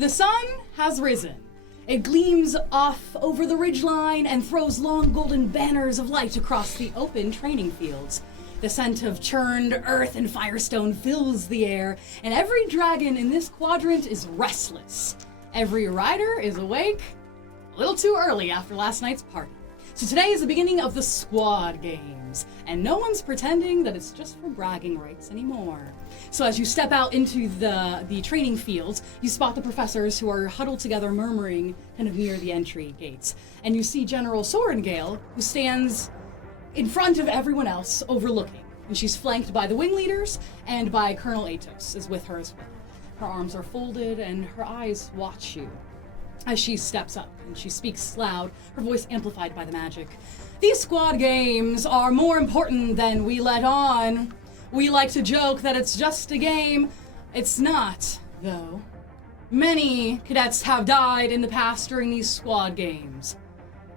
The sun has risen. It gleams off over the ridgeline and throws long golden banners of light across the open training fields. The scent of churned earth and firestone fills the air, and every dragon in this quadrant is restless. Every rider is awake a little too early after last night's party. So today is the beginning of the squad games, and no one's pretending that it's just for bragging rights anymore. So as you step out into the training fields, you spot the professors who are huddled together murmuring kind of near the entry gates. And you see General Sorengale, who stands in front of everyone else, overlooking. And she's flanked by the wing leaders and by Colonel Atos is with her as well. Her arms are folded and her eyes watch you as she steps up and she speaks loud, her voice amplified by the magic. These squad games are more important than we let on. We like to joke that it's just a game. It's not, though. Many cadets have died in the past during these squad games.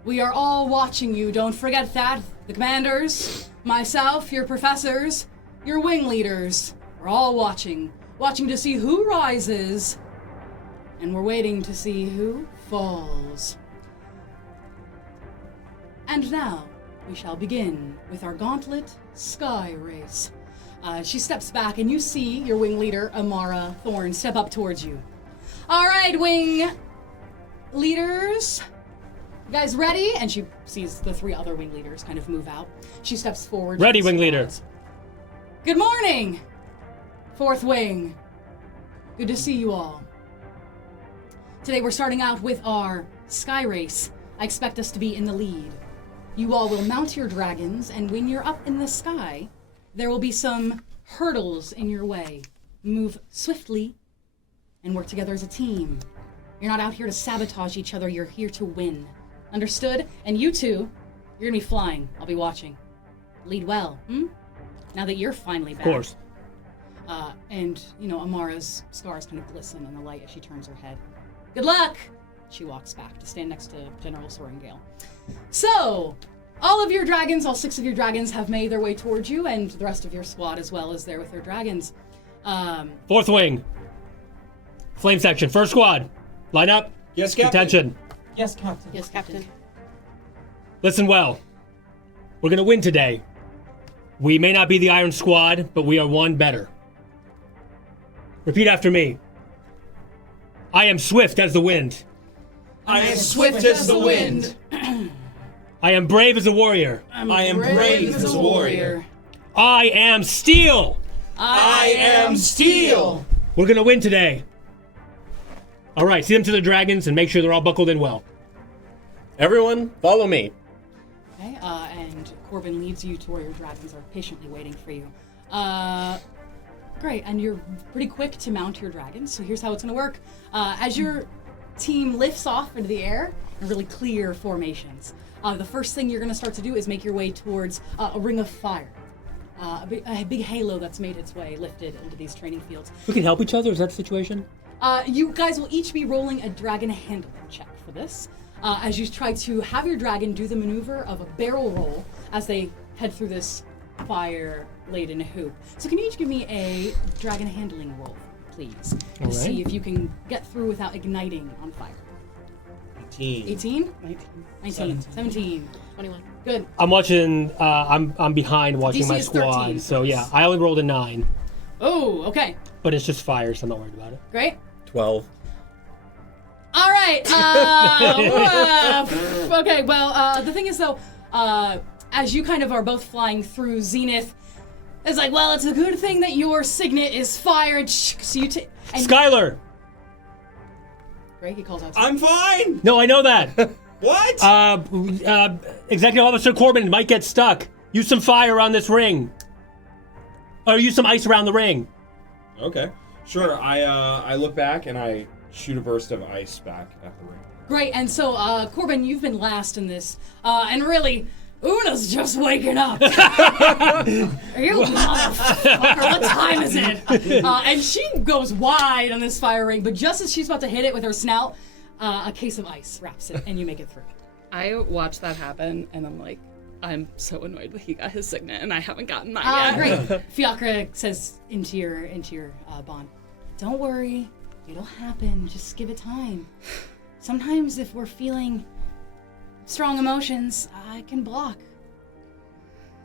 We are all watching you, don't forget that. The commanders, myself, your professors, your wing leaders. We're all watching to see who rises, and we're waiting to see who falls. And now, we shall begin with our gauntlet sky race. She steps back, and you see your wing leader, Amara Thornne, step up towards you. All right, wing leaders. You guys ready? And she sees the three other wing leaders kind of move out. She steps forward. Ready, wing leader. Good morning, fourth wing. Good to see you all. Today we're starting out with our sky race. I expect us to be in the lead. You all will mount your dragons, and when you're up in the sky, there will be some hurdles in your way. Move swiftly and work together as a team. You're not out here to sabotage each other, you're here to win. Understood? And you two, you're gonna be flying. I'll be watching. Lead well, Now that you're finally back. Of course. And, Amara's scars kind of glisten in the light as she turns her head. Good luck! She walks back to stand next to General Sorengale. So, all six of your dragons have made their way towards you, and the rest of your squad as well is there with their dragons. Fourth wing. Flame section. First squad. Line up. Yes, Captain. Attention. Yes, Captain. Yes, Captain. Listen well. We're going to win today. We may not be the Iron Squad, but we are one better. Repeat after me. I am swift as the wind. I am swift as the wind. I am brave as a warrior. I am brave as a warrior. I am steel. I am steel. We're going to win today. All right, see them to the dragons and make sure they're all buckled in well. Everyone, follow me. Okay, and Corbin leads you to where your dragons are patiently waiting for you. Great, and you're pretty quick to mount your dragons, so here's how it's gonna work. As your team lifts off into the air in really clear formations, the first thing you're gonna start to do is make your way towards a ring of fire. A big halo that's made its way lifted into these training fields. We can help each other, is that the situation? You guys will each be rolling a dragon handling check for this, as you try to have your dragon do the maneuver of a barrel roll as they head through this fire-laden hoop. So can you each give me a dragon handling roll, please, to see if you can get through without igniting on fire. 18. 18? 19. 17. 21. Good. I'm watching, I'm behind watching DC my is squad, 13. so yeah, I only rolled a 9. Oh, okay. But it's just fire, so I'm not worried about it. Great. 12. All right. Okay, well, the thing is, though, as you kind of are both flying through Zenith, it's like, well, it's a good thing that your signet is fired. So you Skyler! Great, he calls out. I'm fine. No, I know that. What? Executive Officer Corbin might get stuck. Use some fire on this ring. Or use some ice around the ring. Okay. Sure. I look back and I shoot a burst of ice back at the ring. Great, and so, Corbin, you've been last in this, and really, Una's just waking up. You motherfucker, what time is it? And she goes wide on this fire ring, but just as she's about to hit it with her snout, a case of ice wraps it, and you make it through. I watch that happen, and I'm like, I'm so annoyed that he got his signet, and I haven't gotten mine yet. Great. Fiakra says into your bond, don't worry, It'll happen. Just give it time. Sometimes if we're feeling strong emotions, I can block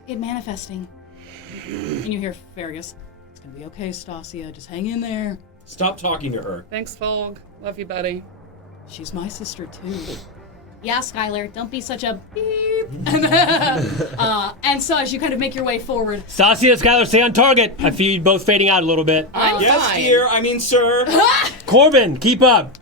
it manifesting. And you hear Fergus, it's gonna be okay, Stasia. Just hang in there. Stop talking to her. Thanks, Fog. Love you, buddy. She's my sister, too. Yeah, Skyler, don't be such a beep. And so as you kind of make your way forward... Stasia, Skyler, stay on target. I feel you both fading out a little bit. I'm Yes, fine. dear. I mean, sir. Corbin, keep up.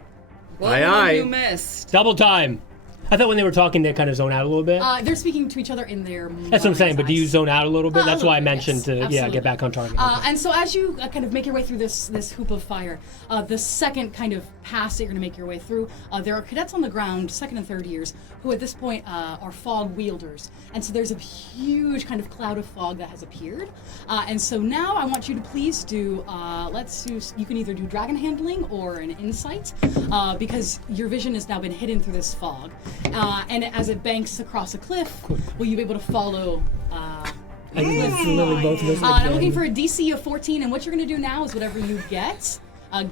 What Aye, have aye. you missed? Double time. I thought when they were talking, they kind of zone out a little bit. They're speaking to each other in their That's what I'm saying, but do you eyes. zone out a little bit? A That's why I little bit, mentioned yes, to, absolutely. get back on target. And so as you kind of make your way through this hoop of fire, the second kind of pass that you're going to make your way through, there are cadets on the ground, second and third years, who at this point are fog wielders. And so there's a huge kind of cloud of fog that has appeared. And so now I want you to please do, you can either do dragon handling or an insight, because your vision has now been hidden through this fog. And as it banks across a cliff, will you be able to follow I think that's literally both of us. I'm looking for a DC of 14, and what you're going to do now is whatever you get,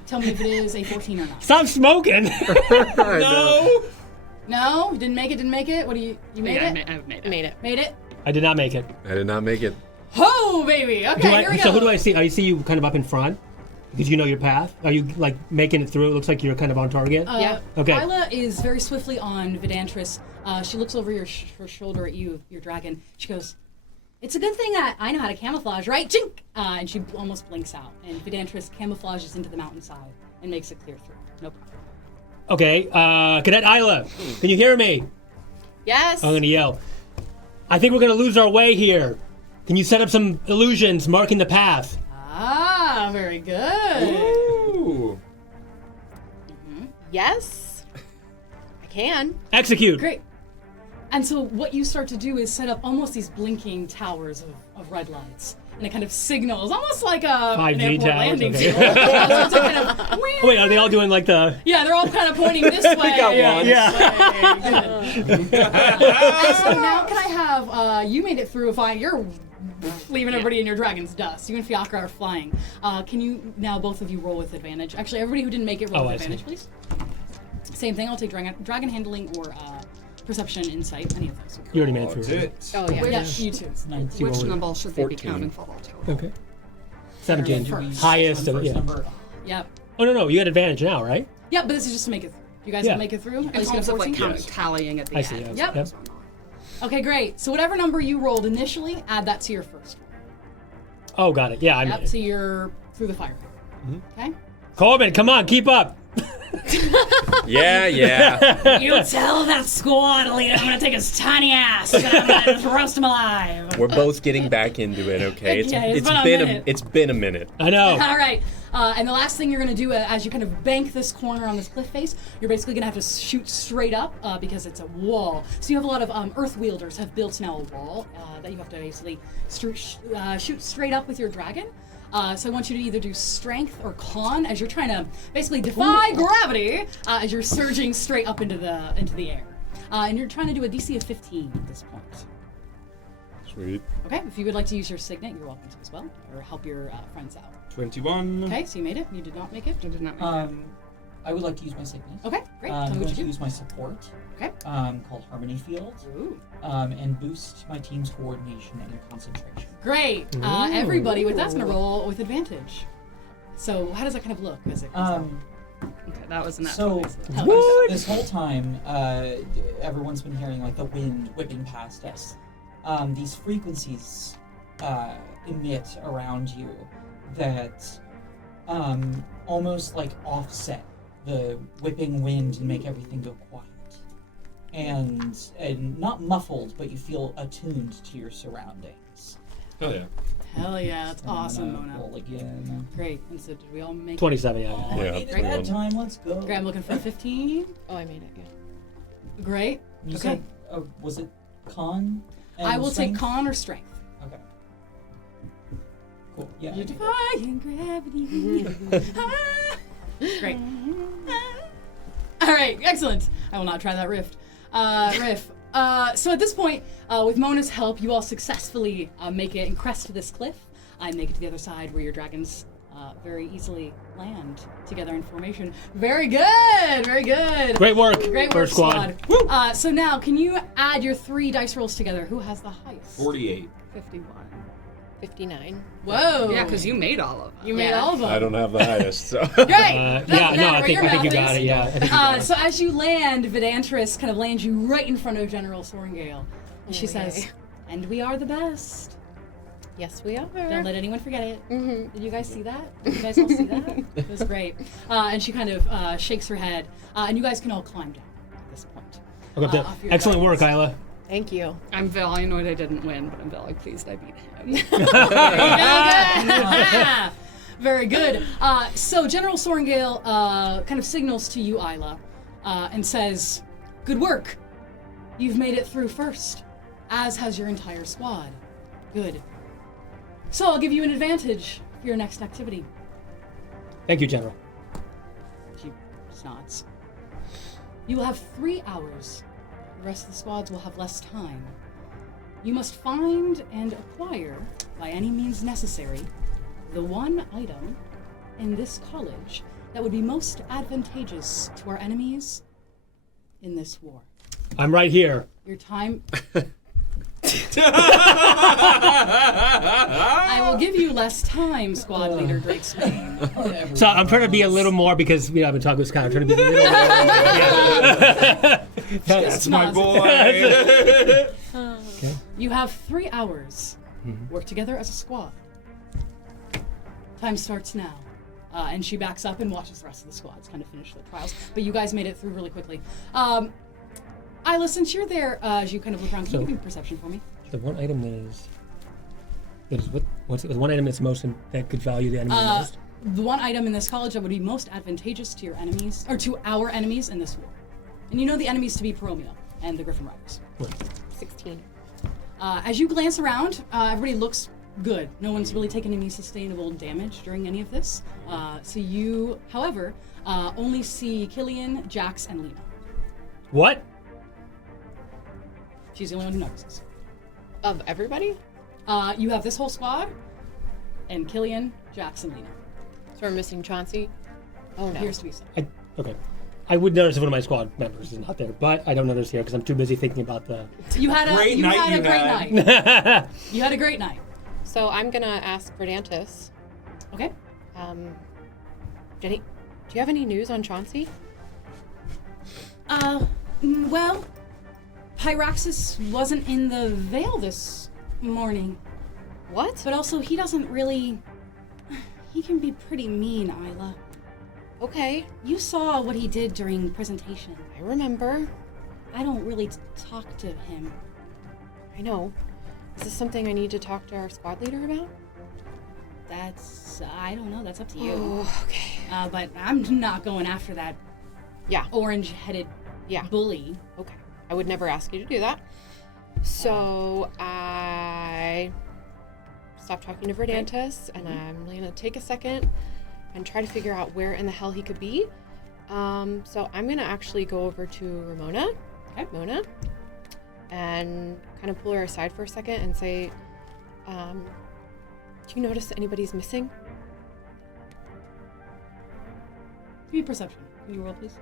tell me if it is a 14 or not. Stop smoking. No. No? You didn't make it? What do you made Yeah, it? I've made it. Made it. Made it? I did not make it. I did not make it. Oh, baby! Okay, here we go. So who do I see? I see you kind of up in front. Because you know your path. Are you like making it through? It looks like you're kind of on target. Yeah. Okay. Lila is very swiftly on Vidantris. She looks over her shoulder at you, your dragon. She goes, "It's a good thing that I know how to camouflage, right? Chink!" And she almost blinks out. And Vidantris camouflages into the mountainside and makes it clear through. No problem. Okay. Cadet Isla, can you hear me? Yes. I'm gonna yell. I think we're gonna lose our way here. Can you set up some illusions marking the path? Ah, very good. Ooh. Yes. I can. Execute. Great. And so what you start to do is set up almost these blinking towers of red lights. And it kind of signals, almost like an 5G airport towers, landing okay. field. So it's a kind of, Oh, wait, are they all doing like the? yeah, they're all kind of pointing this way. got one. Yeah. And so now can I have, you made it through a fine, you're leaving everybody in your dragon's dust. You and Fiakra are flying. Can you, now both of you roll with advantage. Actually, everybody who didn't make it, roll Oh, with I see. advantage, please. Same thing, I'll take dragon handling or perception and insight, any of those. You already made it Logged through. it. Oh yeah. Yeah, you too. You Which rolled it. number should they be 14. counting for? Okay. 17. First. Highest of it. Yeah. Yep. Oh no, you got advantage now, right? Yeah, but this is just to make it through. You guys Yeah. will make it through? At In least get a terms of 14? like Yes. tallying at the I end. see. Yeah. Yep. Yep. Okay, great. So whatever number you rolled initially, add that to your first one. Oh, got it. Yeah, I made Yep, it. so you're through the fire. Okay? Corbin, come on, keep up. Yeah, yeah. You tell that squad leader I'm gonna take his tiny ass and I'm gonna roast him alive. We're both getting back into it, okay? Yeah, it's been a minute. It's been a minute. I know. All right. And the last thing you're going to do as you kind of bank this corner on this cliff face, you're basically going to have to shoot straight up because it's a wall. So you have a lot of earth wielders have built now a wall that you have to basically shoot straight up with your dragon. So I want you to either do strength or con as you're trying to basically defy gravity as you're surging straight up into the air. And you're trying to do a DC of 15 at this point. Sweet. Okay, if you would like to use your signet, you're welcome to as well, or help your friends out. 21. Okay, so you made it. You did not make it. I did not make I would like to use my signet. Okay, great. Tell I'm me going what to you use do. my support, Okay. called Harmony Field, Ooh. and boost my team's coordination and concentration. Great. Everybody with that's gonna roll with advantage. So how does that kind of look as it comes out? Okay, that was an So What? this whole time, everyone's been hearing like the wind whipping past us. These frequencies emit around you that almost like offset the whipping wind and make everything go quiet. And not muffled, but you feel attuned to your surroundings. Hell yeah. Hell yeah, that's And I'm awesome, gonna Mona. roll again. Great. And so did we all make 27, yeah. Oh, Yeah. It's great. bad time, let's go. Great, I'm looking for a 15. Oh, I made it. Yeah. Great. You Okay. said, was it con? and I will take strength? con or strength. Okay. Cool. Yeah. I You're did it. defying gravity. Great. All right, excellent. I will not try that riff. So at this point, with Mona's help, you all successfully make it and crest this cliff and make it to the other side where your dragons very easily land together in formation. Very good, very good. Great work. Great work, First squad. So now, can you add your 3 dice rolls together? Who has the highest? 48. 51. 59. Whoa. Yeah, because you made all of them. you made Yeah. all of them. I don't have the highest, so. Great. Yeah, Doesn't no, I matter, think your you math got is. it. Yeah, I think you got it. So as you land, Vidantris kind of lands you right in front of General Sorengale. And she Oh, says, yay. and we are the best. Yes, we are. Don't let anyone forget it. Mm-hmm. Did you guys see that? Did you guys all see that? It was great. And she kind of shakes her head. And you guys can all climb down at this point. Look up there. off your Excellent work, guards. Isla. Thank you. I'm very annoyed I didn't win, but I'm very pleased I beat him. Very good. So General Sorengale kind of signals to you, Isla, and says, good work. You've made it through first, as has your entire squad. Good. So I'll give you an advantage for your next activity. Thank you, General. She nods. You will have 3 hours. The rest of the squads will have less time. You must find and acquire, by any means necessary, the one item in this college that would be most advantageous to our enemies in this war. I'm right here. Your time... I will give you less time, squad leader Drake Spain. So I'm trying to be a little more because I've been talking with Skyler. I'm trying to be a little more. That's my Nods. boy. Okay. You have 3 hours. Work together as a squad. Time starts now. And she backs up and watches the rest of the squads kind of finish their trials. But you guys made it through really quickly. Isla, since you're there, as you kind of look around, can you give me a perception for me? The one item what's it? The one item that's that could value the enemy the most. The one item in this college that would be most advantageous to your enemies, or to our enemies in this war. And you know the enemies to be Peromia and the Griffin Riders. 16. As you glance around, everybody looks good. No one's really taken any sustainable damage during any of this. So you, however, only see Killian, Jax, and Lena. What? She's the only one who notices. Of everybody? You have this whole squad, and Killian, Jax, and Lena. So we're missing Chauncey? Oh no. Appears to be so. Okay. I would notice if one of my squad members is not there, but I don't notice here because I'm too busy thinking about the. You had a Great you night had a you great had. night. You had a great night. So I'm gonna ask Verdantis. Okay. Jenny, do you have any news on Chauncey? Well, Pyraxis wasn't in the Veil this morning, What? but also he doesn't really. He can be pretty mean, Isla. Okay, You saw what he did during presentation. I remember. I don't really talk to him. I know. Is this something I need to talk to our squad leader about? That's I don't know. That's up to you. Oh, okay. But I'm not going after that Yeah, orange-headed yeah. bully. Okay. I would never ask you to do that. So I stopped talking to Verdantis, and I'm gonna take a second and try to figure out where in the hell he could be. So I'm gonna actually go over to Ramona, Okay. Mona, and kind of pull her aside for a second and say, do you notice that anybody's missing? Give me perception. Can you roll, please?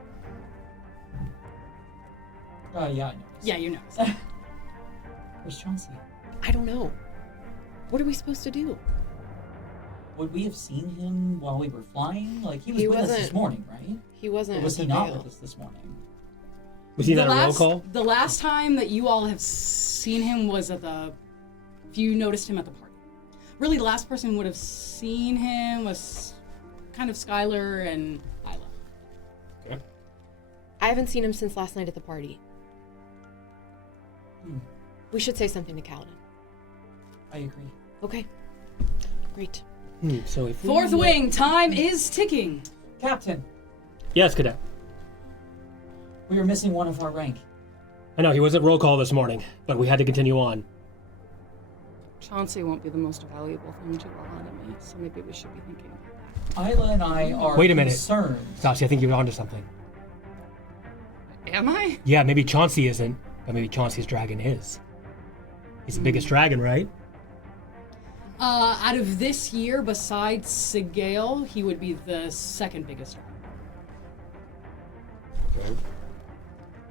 Yeah, I know. Yeah, you know. Where's Chauncey? I don't know. What are we supposed to do? Would we have seen him while we were flying? Like, he was He with us this wasn't- morning, right? He wasn't. Or was at he the not Veil. with us this morning? Was he the not a roll last, call? The last time that you all have seen him was at the. If you noticed him at the party. Really, the last person who would have seen him was kind of Skyler and Isla. I haven't seen him since last night at the party. We should say something to Kaladin. I agree. Okay. Great. So if we- Fourth wing, time is ticking. Captain, Yes, cadet. we are missing one of our rank. I know he wasn't roll call this morning, but we had to continue on. Chauncey won't be the most valuable thing to our enemy, so maybe we should be thinking about Isla and I are Wait a minute. concerned. Stacia, I think you're onto something. that. Am I? Yeah, maybe Chauncey isn't, but maybe Chauncey's dragon is. He's the biggest dragon, right? Out of this year, besides Sigale, he would be the second biggest dragon. Okay.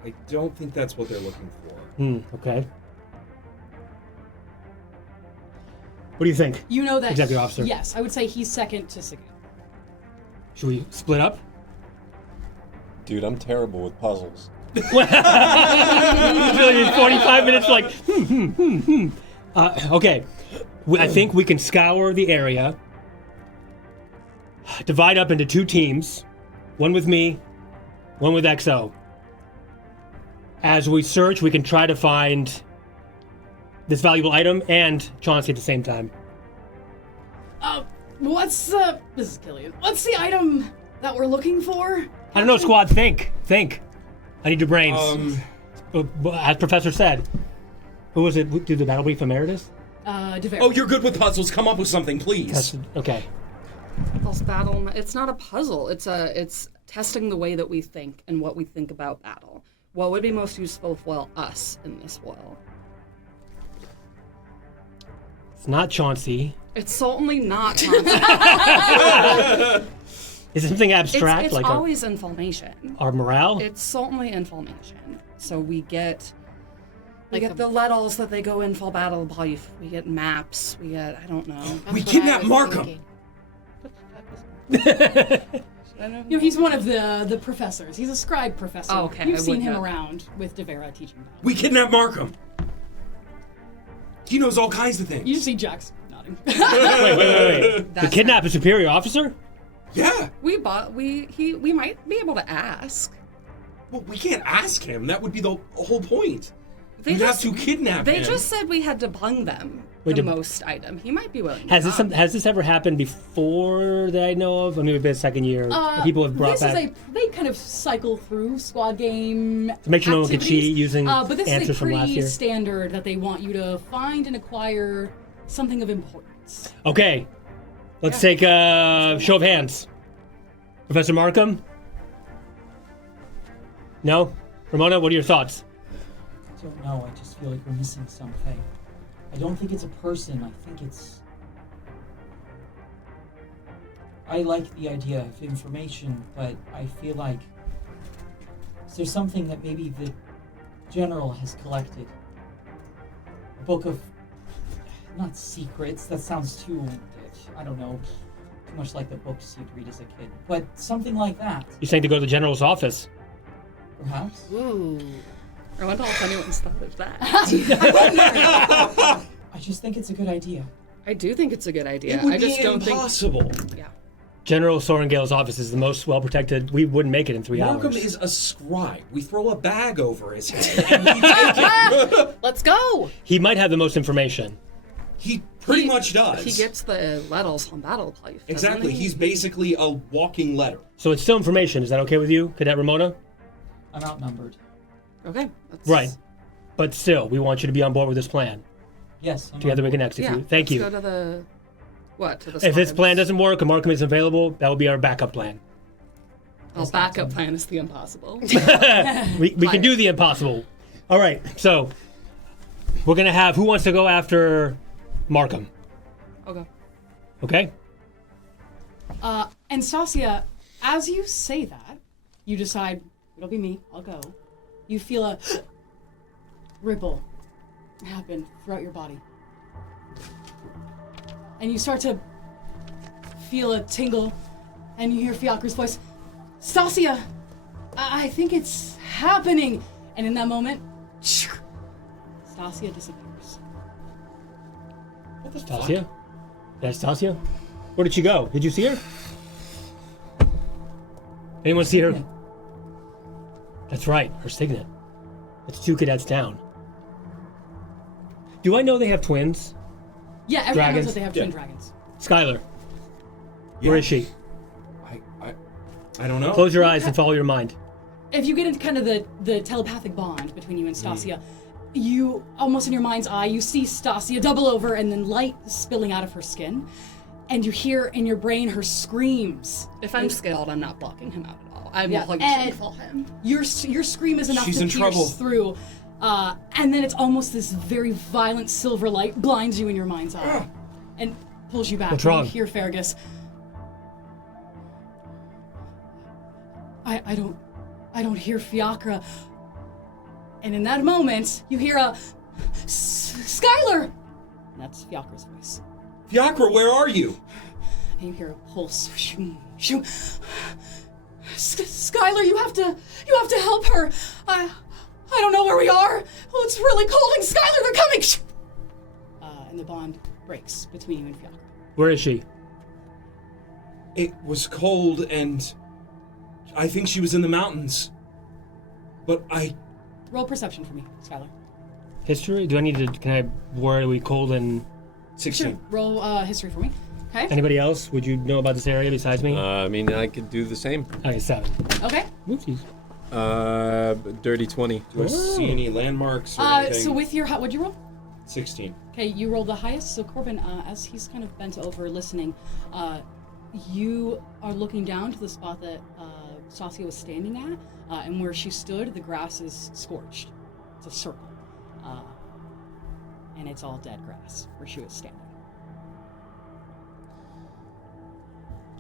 I don't think that's what they're looking for. Okay. What do you think? You know that. Executive officer. Yes, I would say he's second to Sigale. Should we split up? Dude, I'm terrible with puzzles. It's really 45 minutes like, okay. I think we can scour the area, divide up into 2 teams, one with me, one with XO. As we search, we can try to find this valuable item and Chauncey at the same time. This is Killian. What's the item that we're looking for? I don't know, squad, think. I need your brains. As Professor said, who was it? Who did the battle brief, Emeritus? Devere. Oh, you're good with puzzles. Come up with something, please. Okay. Battle. It's not a puzzle. It's testing the way that we think and what we think about battle. What would be most useful for us in this world? It's not Chauncey. It's certainly not. Is it something abstract? It's like always information. Our morale? It's certainly information. So we get the letters that they go in for battle brief. We get maps. We get, I don't know. We kidnapped Markham. He's one of the professors. He's a scribe professor. Oh, okay. You've I seen would him know. around with Devere teaching battle. We kidnapped Markham. He knows all kinds of things. You just see Jax nodding. Wait. The kidnap a superior officer? Yeah. We might be able to ask. Well, we can't ask him. That would be the whole point. They We'd have to kidnap him. They just said we had to bung them the most item. He might be willing. Has this ever happened before that I know of? I mean, we've been second year. People have brought back. They kind of cycle through squad game to make sure no one can activities. cheat using but this answers is a from last pretty year. standard that they want you to find and acquire something of importance. Okay, let's take a show of hands. Professor Markham? No? Ramona, what are your thoughts? I don't know, I just feel like we're missing something. I don't think it's a person, I think it's... I like the idea of information, but I feel like there's something that maybe the general has collected. A book of... not secrets, that sounds too... I don't know, too much like the books you'd read as a kid. But something like that, You're saying to go to the general's office. perhaps? Ooh. I wonder if anyone's thought of that. I just think it's a good idea. I do think it's a good idea. It would I just be don't impossible. think. Yeah. General Sorengale's office is the most well-protected. We wouldn't make it in 3 Markham hours. is a scribe. We throw a bag over his head and we take it. Let's go. He might have the most information. He pretty much does. He gets the letters from battle brief. doesn't Exactly. he? He's basically a walking letter. So it's still information. Is that okay with you, Cadet Ramona? I'm outnumbered. Okay. Let's, Right. But still, we want you to be on board with this plan. Yes, I'm Together on we can board. execute. Yeah. Thank you. Let's go to the... What? To the If this squad. plan doesn't work and Markham isn't available, that will be our backup plan. Our backup plan is the impossible. We can do the impossible. All right, so we're going to have who wants to go after Markham, Okay. okay? And Stasia, as you say that, you decide, it'll be me, I'll go. You feel a ripple happen throughout your body. And you start to feel a tingle, and you hear Fiakra's voice, Stasia, I think it's happening. And in that moment, Stasia disappears. What the fuck? Stasia? That's Stasia? Where did she go? Did you see her? Anyone see her? Signet. That's right, her signet. It's 2 cadets down. Do I know they have twins? Yeah, everyone Dragons? knows that they have twin dragons. Skyler, Yeah. where is she? I don't know. Close your eyes and follow your mind. If you get into kind of the telepathic bond between you and Stasia, you, almost in your mind's eye, you see Stasia double over and then light spilling out of her skin. And you hear in your brain her screams. If I'm skilled, I'm not blocking him out at all. I'm Yeah, punching and- for him. Your scream is enough She's to in pierce trouble. through. And then it's almost this very violent silver light blinds you in your mind's eye. and pulls you back. What's wrong? You hear Fergus. I don't hear Fiakra. And in that moment, you hear a Skyler! And that's Fiakra's voice. Fiakra, where are you? And you hear a pulse. Shoo, shoo. Skyler, you have to help her. I don't know where we are. Oh, it's really cold, and Skyler, they're coming. And the bond breaks between you and Fiakra. Where is she? It was cold, and I think she was in the mountains. But Roll perception for me, Skyler. History? Do I need to? Where are we cold and? 16. Sure. Roll history for me. Okay. Anybody else? Would you know about this area besides me? I mean, I could do the same. Okay, 7. Okay. Oopsies. Dirty 20. Do I see any landmarks or anything? So with your what'd you roll? 16. Okay, you rolled the highest. So Corbin, as he's kind of bent over listening, you are looking down to the spot that Stacia was standing at, and where she stood, the grass is scorched. It's a circle, and it's all dead grass where she was standing.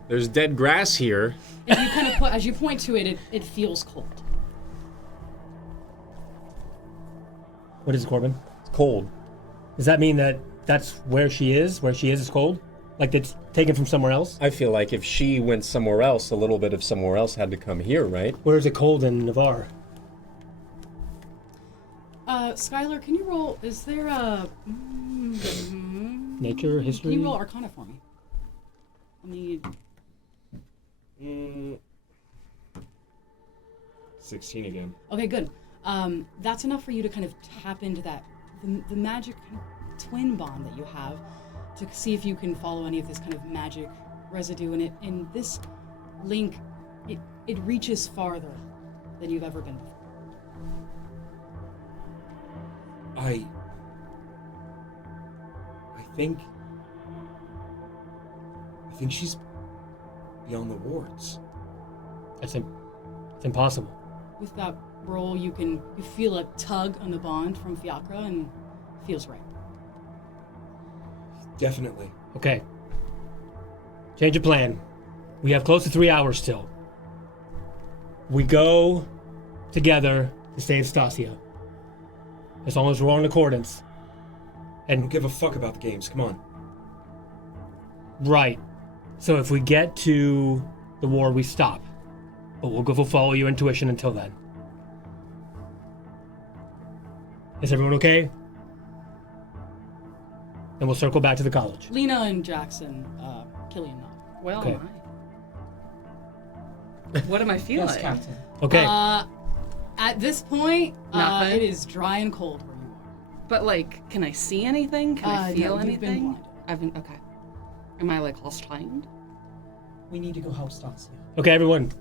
There's dead grass here. If you kind of as you point to it, it feels cold. What is it, Corbin? It's cold. Does that mean that that's where she is? Where she is cold? Like it's taken from somewhere else? I feel like if she went somewhere else, a little bit of somewhere else had to come here, right? Where is it cold in Navarre? Skyler, can you roll? Is there a Nature, history? Can you roll Arcana for me? I need 16 again. Okay, good. That's enough for you to kind of tap into that the magic kind of twin bond that you have to see if you can follow any of this kind of magic residue in it. And this link, it reaches farther than you've ever been before. I think she's beyond the wards. It's impossible. With that roll, you feel a tug on the bond from Fiakra, and it feels right. Definitely. Okay. Change of plan. We have close to 3 hours still. We go together to save Stacia. As long as we're all in accordance. I don't And give a fuck about the games. Come on. right. So if we get to the war, we stop. But we'll follow your intuition until then. Is everyone okay? And we'll circle back to the college. Lena and Jackson, Killian nod. Well, Okay. what am I feeling? Yes, Captain. Okay. At this point, Nothing? it is dry and cold where you are. But like, can I see anything? Can I feel no, you've been anything? blinded. I've been okay. Am I like lost trained? We need to go help Stacia. Okay, everyone.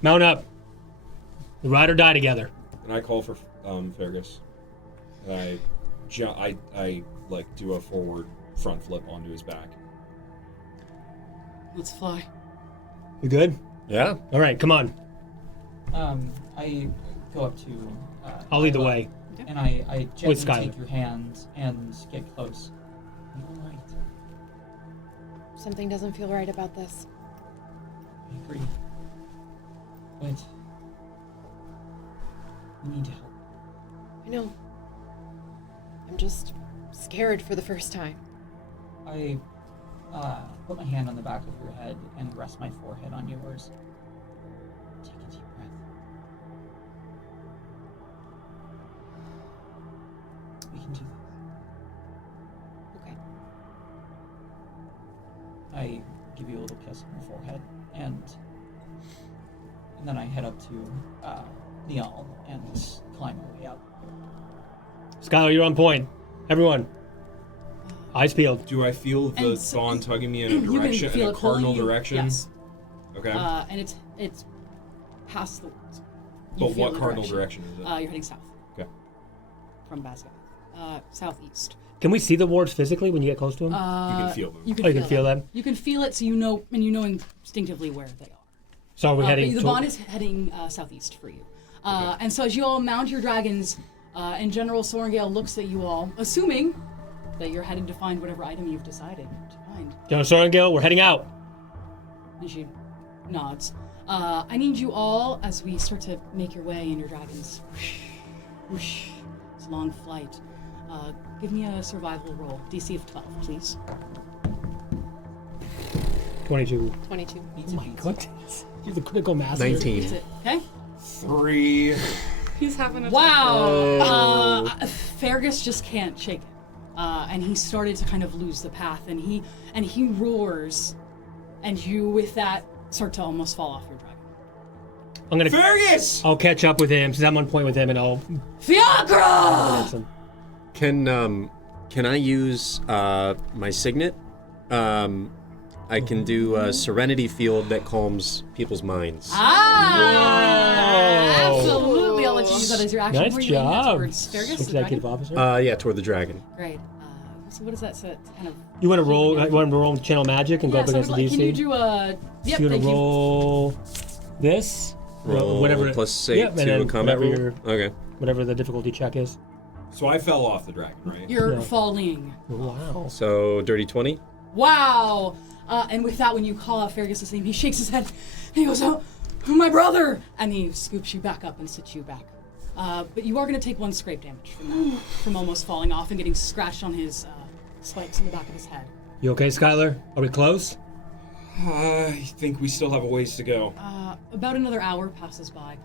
Mount up. We ride or die together. And I call for Fergus. And I like do a forward front flip onto his back. Let's fly. You good? Yeah. All right, come on. I go up to. I'll lead the Isla, way. And I gently Skylar. take your hand and get close. You're all right. Something doesn't feel right about this. I agree. But we need to help. I know. I'm just scared for the first time. I put my hand on the back of your head and rest my forehead on yours. Take a deep breath. We can do this. Okay. I give you a little kiss on the forehead, and then I head up to Neal and climb my way up. Skylar, you're on point. Everyone. Eyes peeled. Do I feel the And so- bond tugging me in a You can direction, feel in a it pulling cardinal you. direction? Yes. Okay. And it's past the woods. You But feel what the cardinal direction is it? You're heading south. Okay. From Basgiath. Southeast. Can we see the wards physically when you get close to them? You can feel them. You can Oh, you can feel them? You can feel it, so you know instinctively where they are. So are we heading The to- bond is heading southeast for you. And so as you all mount your dragons, in general, Sorengale looks at you all, assuming that you're headed to find whatever item you've decided to find. General Sorengil, we're heading out. And she nods. I need you all, as we start to make your way in your dragons. Whoosh, whoosh. It's a long flight. Give me a survival roll. DC of 12, please. 22. 22. Oh my goodness. You're the critical mass. 19. That's it. Okay? 3. He's having a Wow. Fergus just can't shake it. And he started to kind of lose the path, and he roars, and you with that start to almost fall off your dragon. I'm gonna. Fergus! I'll catch up with him since I'm on point with him, and I'll. Fiakra! Listen. Can I use my signet? I can do a serenity field that calms people's minds. Absolutely. I'll let you use that as your action. Nice Were you aiming that job, towards Fergus, the executive dragon? officer. Yeah, toward the dragon. Great. So what does that say? It's kind of. You want to roll? You want to roll channel magic and go Yeah, up so against the DC? can you do a? Yep. So you want thank to you. roll this? Roll whatever. plus 8 Yep, and to then a combat whatever roll. your- Okay. Whatever the difficulty check is. So I fell off the dragon, right? You're Yeah. falling. Wow. So dirty 20. Wow. And with that, when you call out Fergus' name, he shakes his head. And he goes, "Oh, my brother!" And he scoops you back up and sits you back. But you are going to take 1 scrape damage from that, from almost falling off and getting scratched on his spikes in the back of his head. You okay, Skyler? Are we close? I think we still have a ways to go. About another hour passes by.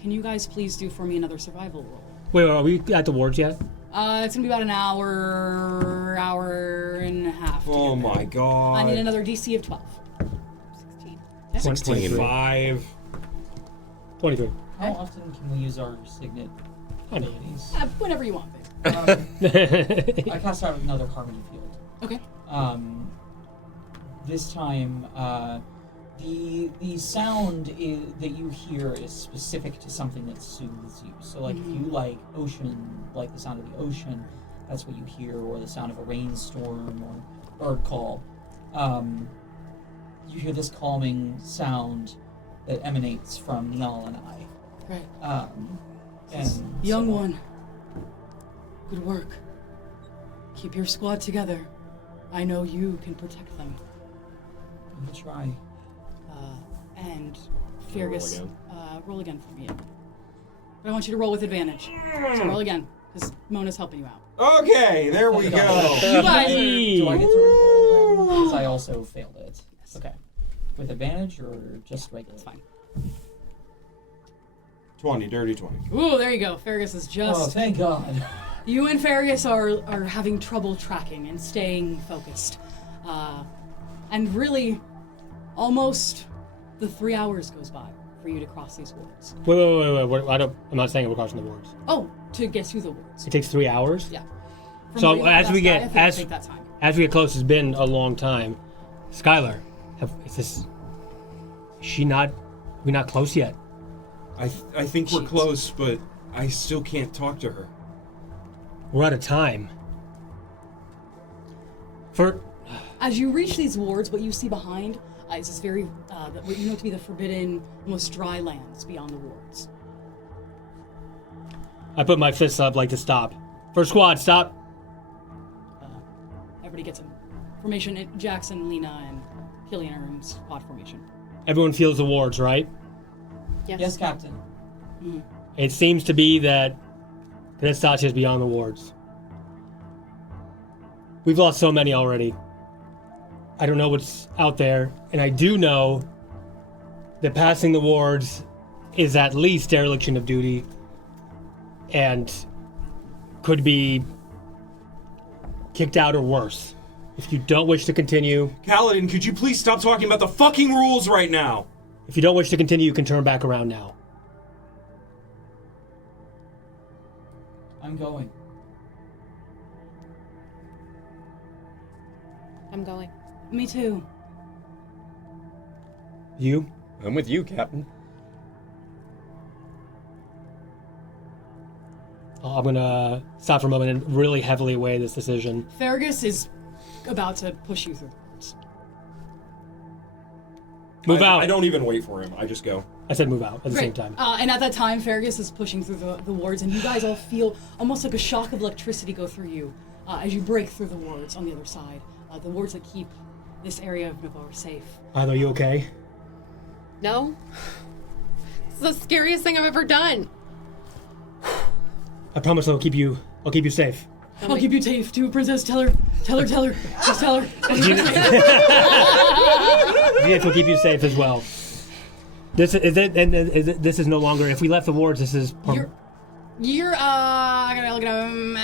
Can you guys please do for me another survival roll? Wait, are we at the wards yet? It's going to be about an hour and a half. to Oh get there. my god. I need another DC of 12. 16. 16. 5. 23. How often can we use our signet abilities? Whenever you want, babe. I cast out another harmony field. Okay. This time, the sound that you hear is specific to something that soothes you. So, like, if you like ocean, like the sound of the ocean, that's what you hear, or the sound of a rainstorm or bird call. You hear this calming sound that emanates from Niall and I. Right. And Young so- one. Good work. Keep your squad together. I know you can protect them. I'm gonna try. And Fergus, again? roll again for me. But I want you to roll with advantage. So roll again, because Mona's helping you out. Okay, there we go. You guys are... Do I get to re-roll then? Because I also failed it. Okay. With advantage or just regular? It's fine. 20, dirty 20. Ooh, there you go. Fergus is Oh, just... thank God. You and Fergus are having trouble tracking and staying focused. And really, almost the 3 hours goes by for you to cross these wards. Wait. I'm not saying we're crossing the wards. Oh, to get to the wards. It takes 3 hours. Yeah. From So where you are, as we that's- get- I think it'll as- take that time. As we get close, it's been a long time. Skyler, is we not close yet? I think we're Jeez. close, but I still can't talk to her. We're out of time. As you reach these wards, what you see behind is this very, what you know to be the forbidden, almost dry lands beyond the wards. I put my fists up like to stop. First squad, stop. Everybody gets in formation. Jackson, Lena, and Killian are in squad formation. Everyone feels the wards, right? Yes, Captain. It seems to be that Cadet Stasia is beyond the wards. We've lost so many already. I don't know what's out there, and I do know that passing the wards is at least dereliction of duty and could be kicked out or worse. If you don't wish to continue, Kaladin, could you please stop talking about the fucking rules right now? if you don't wish to continue, you can turn back around now. I'm going. I'm going. Me too. You? I'm with you, Captain. I'm gonna stop for a moment and really heavily weigh this decision. Fergus is about to push you through the wards. Move out. I don't even wait for him. I just go. I said move out at the same Great. time. And at that time, Fergus is pushing through the wards, and you guys all feel almost like a shock of electricity go through you. as you break through the wards on the other side. The wards that keep this area of Navarre safe. Are you okay? No. This is the scariest thing I've ever done. I promise I'll keep you safe. I'll keep you safe too, Princess. Tell her. Just tell her. Yes, we'll keep you safe as well. This is no longer. If we left the wards, this is. You're I gotta look at him.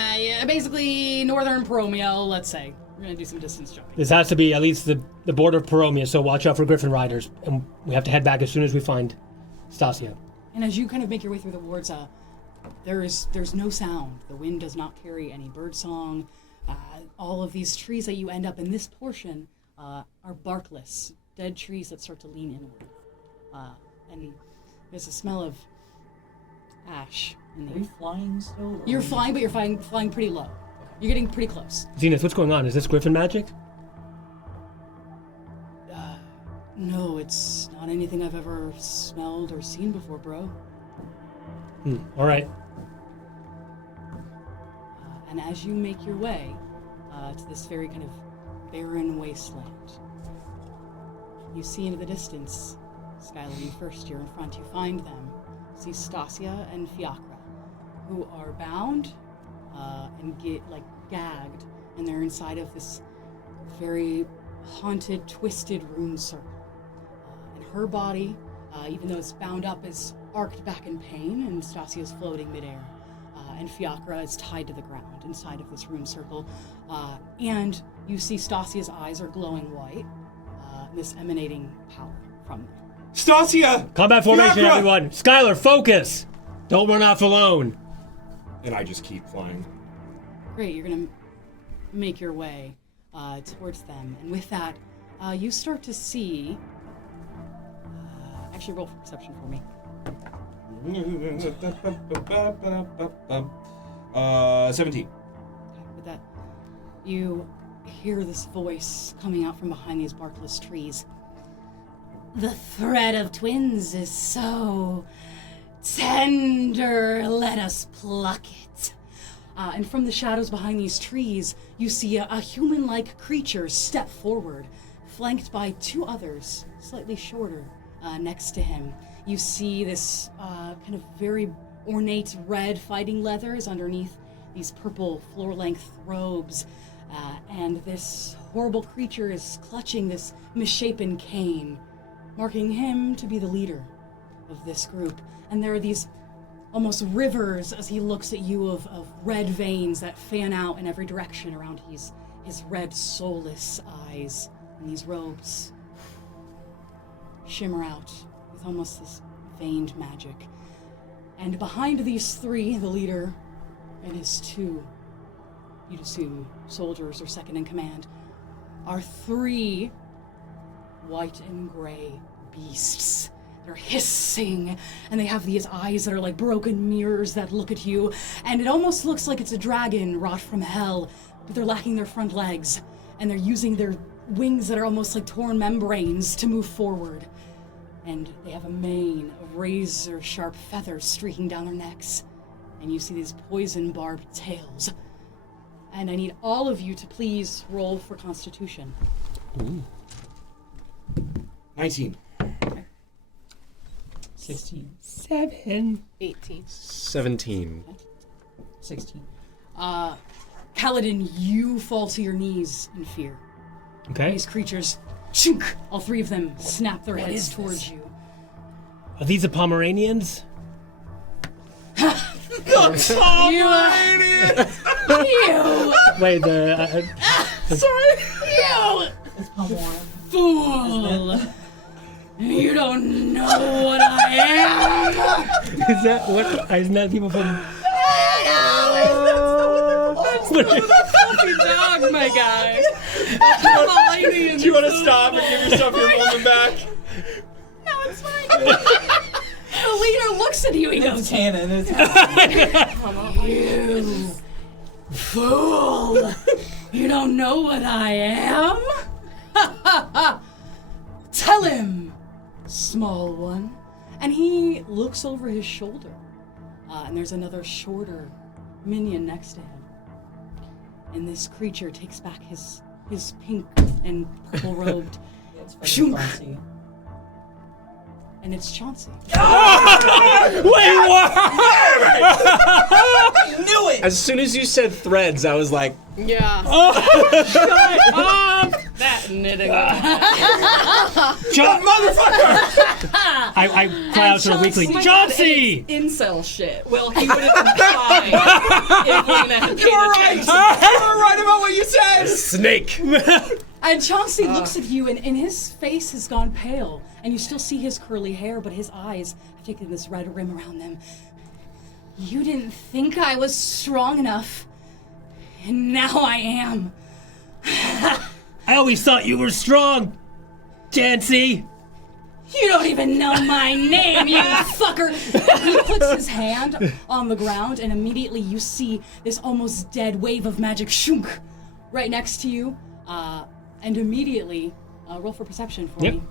Basically northern Peromia, let's say. We're gonna do some distance jumping. This has to be at least the border of Peromia, so watch out for Griffin Riders, and we have to head back as soon as we find Stasia. And as you kind of make your way through the wards, there's no sound. The wind does not carry any bird song. All of these trees that you end up in this portion are barkless, dead trees that start to lean inward. And there's a smell of ash in Are there. we flying still? You're flying, but you're flying pretty low. You're getting pretty close. Zenith, what's going on? Is this Griffin magic? No, it's not anything I've ever smelled or seen before, bro. All right. And as you make your way to this very kind of barren wasteland, you see into the distance, Skyler, you first, you're in front, you find them. You see Stasia and Fiakra, who are bound and gagged, and they're inside of this very haunted, twisted rune circle. And her body, even though it's bound up, is arced back in pain, and Stasia is floating midair. And Fiakra is tied to the ground inside of this rune circle. And you see Stasia's eyes are glowing white, this emanating power from them. Stasia! Combat formation, Fiakra! everyone. Skyler, focus! Don't run off alone. And I just keep flying. Great, you're gonna make your way towards them. And with that, you start to see... actually, roll for perception for me. 17. With that, you hear this voice coming out from behind these barkless trees. The thread of twins is so tender, let us pluck it. And from the shadows behind these trees, you see a human-like creature step forward, flanked by two others, slightly shorter, next to him. You see this kind of very ornate red fighting leathers underneath these purple floor-length robes. And this horrible creature is clutching this misshapen cane, marking him to be the leader of this group. And there are these almost rivers as he looks at you of red veins that fan out in every direction around his red, soulless eyes. And these robes shimmer out with almost this veined magic. And behind these three, the leader and his two, you'd assume soldiers or second in command, are three white and gray beasts. They're hissing, and they have these eyes that are like broken mirrors that look at you, and it almost looks like it's a dragon wrought from hell, but they're lacking their front legs, and they're using their wings that are almost like torn membranes to move forward. And they have a mane of razor-sharp feathers streaking down their necks, and you see these poison-barbed tails. And I need all of you to please roll for Constitution. Ooh. 19. 16. 7. 18. 17. 16. Kaladin, you fall to your knees in fear. Okay. These creatures, chink, all three of them snap their heads towards you. Are these the Pomeranians? You! Wait, the... You! It's Pomora. Fool! You don't know what I am! Is that what? Isn't that people from... Fluffy dog, my guy. Do you want to stop and give yourself your moment back? No, it's fine. The leader looks at you, he It's goes, canon. It's canon. You fool! You don't know what I am? Tell him, small one. And he looks over his shoulder, and there's another shorter minion next to him. and this creature takes back his pink and purple robed, It's Shunk. fucking fancy. and it's Chauncey. Wait, what? You knew it! As soon as you said threads, I was like, Yeah. That knitting. Motherfucker! I cry out to her weekly, Chauncey- Chauncey! Incel shit. Well, he would have been fine if Lena had paid attention. You were right about what you said! snake. And Chauncey looks at you, and his face has gone pale, and you still see his curly hair, but his eyes have taken this red rim around them. You didn't think I was strong enough, and now I am. I always thought you were strong, Chancy. You don't even know my name, you fucker! He puts his hand on the ground, and immediately you see this almost dead wave of magic shunk right next to you. And immediately, roll for perception for Yep. me.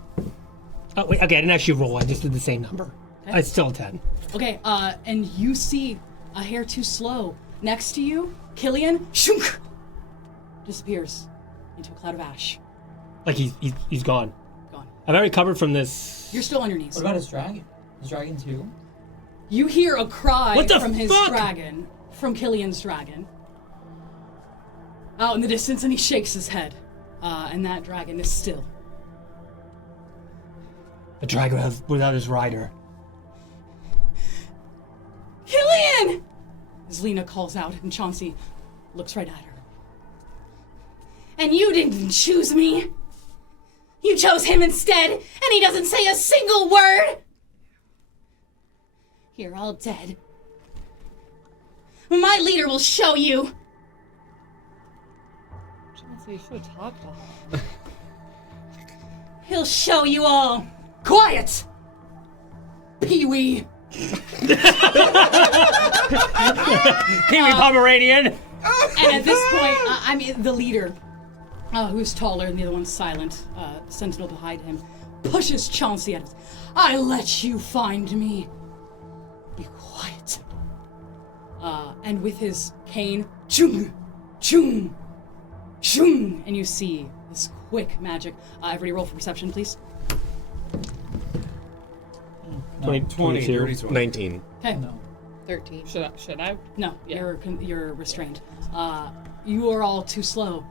Oh, wait, okay, I didn't actually roll. I just did the same number. Okay. It's still a 10. Okay, and you see a hair too slow. Next to you, Killian, shunk, disappears into a cloud of ash. Like he's gone. Gone. I've already covered from this. You're still on your knees. What about his dragon? His dragon too? You hear a cry What the from his fuck? dragon, from Killian's dragon, out in the distance, and he shakes his head. And that dragon is still. A dragon without his rider. Killian! As Lena calls out, and Chauncey looks right at her. And you didn't choose me. You chose him instead, and he doesn't say a single word. You're all dead. My leader will show you. You should have talked to her. He'll show you all. Quiet! Pee-wee. Pee-wee Pomeranian. And at this point, I mean, the leader, who's taller and the other one's silent, the sentinel behind him, pushes Chauncey out of his. I let you find me. Be quiet. And with his cane, chung, chung, chung, and you see this quick magic. Everybody roll for perception, please. 20, 22. dirty 20. 19. Okay. No. 13. Should I? No, Yeah. you're restrained. You are all too slow.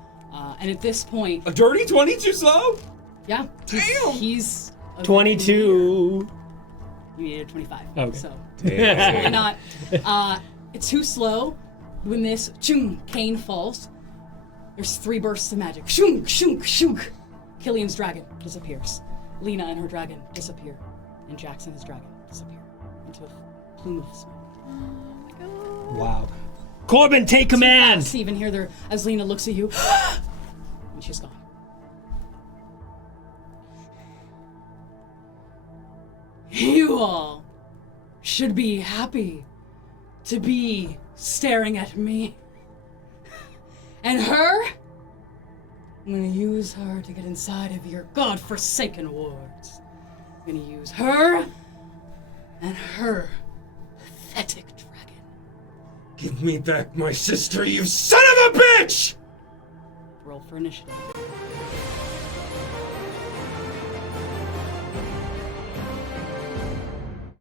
And at this point, A dirty 20 too slow? yeah, Damn! he's a 22. You needed 25. Okay. So Damn. why not? It's too slow. When this chung cane falls, there's 3 bursts of magic. Shunk, shunk, shunk. Killian's dragon disappears. Lena and her dragon disappear. And Jackson, his dragon, disappear into a plume of smoke. Wow. Corbin, take command. You even hear there as Lena looks at you, and she's gone. You all should be happy to be staring at me. And her? I'm gonna use her to get inside of your godforsaken wards. I'm gonna use her and her pathetic dragon. Give me back my sister, you son of a bitch! Roll for initiative.